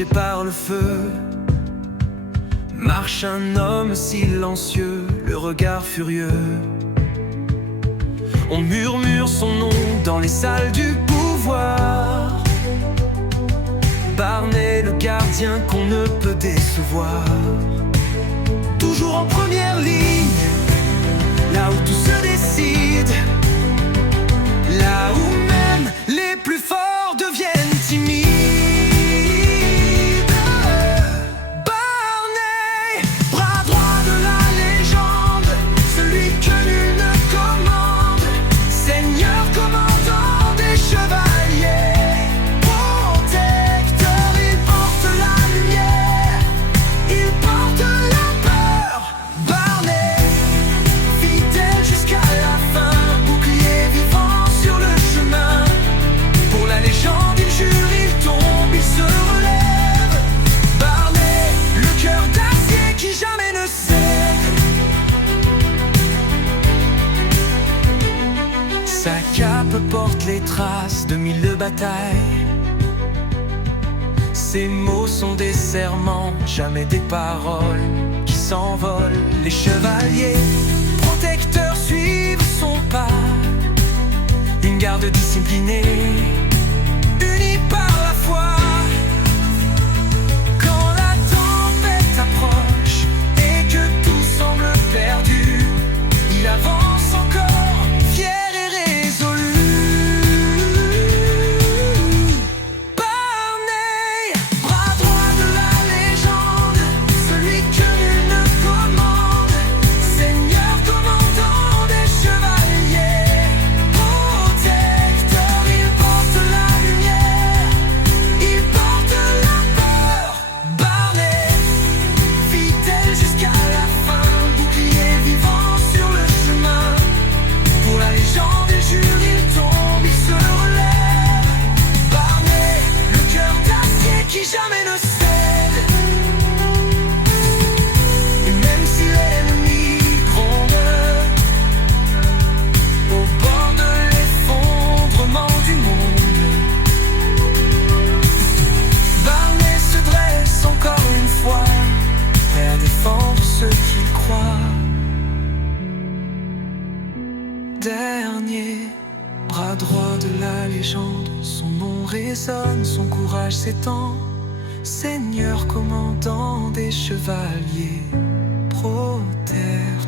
protégé par le feu, marche un homme silencieux, le regard furieux. On murmure son nom dans les salles du pouvoir. Barney, le gardien qu'on ne peut décevoir. Toujours en première ligne, là où tout se décide, là où même les plus forts deviennent timides. Barney, bras droit de la légende, celui que nul ne commande, seigneur commandant des chevaliers, protecteur, il porte la lumière, il porte la peur. Barney, fidèle jusqu'à la fin, bouclier vivant sur le chemin. Pour la légende, il jure, il tombe, il se relève. Barney, le cœur d'acier qui jamais ne cède. Sa cape porte les traces de mille de batailles. Ses mots sont des serments, jamais des paroles qui s'envolent. Les chevaliers protecteurs suivent son pas, une garde disciplinée, unie par la foi. Quand la tempête approche et que tout semble perdu, il avance encore, fier et résolu. Barney, bras droit de la légende, celui que nul ne commande, seigneur commandant des chevaliers, protecteur, il porte la lumière, il porte la peur. Barney, fidèle jusqu'à la fin, bouclier vivant sur le chemin. Pour la légende, il jure, il tombe, il se relève. Barney, le cœur d'acier qui jamais ne cède. Et même si l'ennemi gronde au bord de l'effondrement du monde, Barney se dresse encore une fois, prêt à défendre ceux qu'il croit. Dernier bras droit de la légende, son nom résonne, son courage s'étend. Seigneur commandant des chevaliers, protère.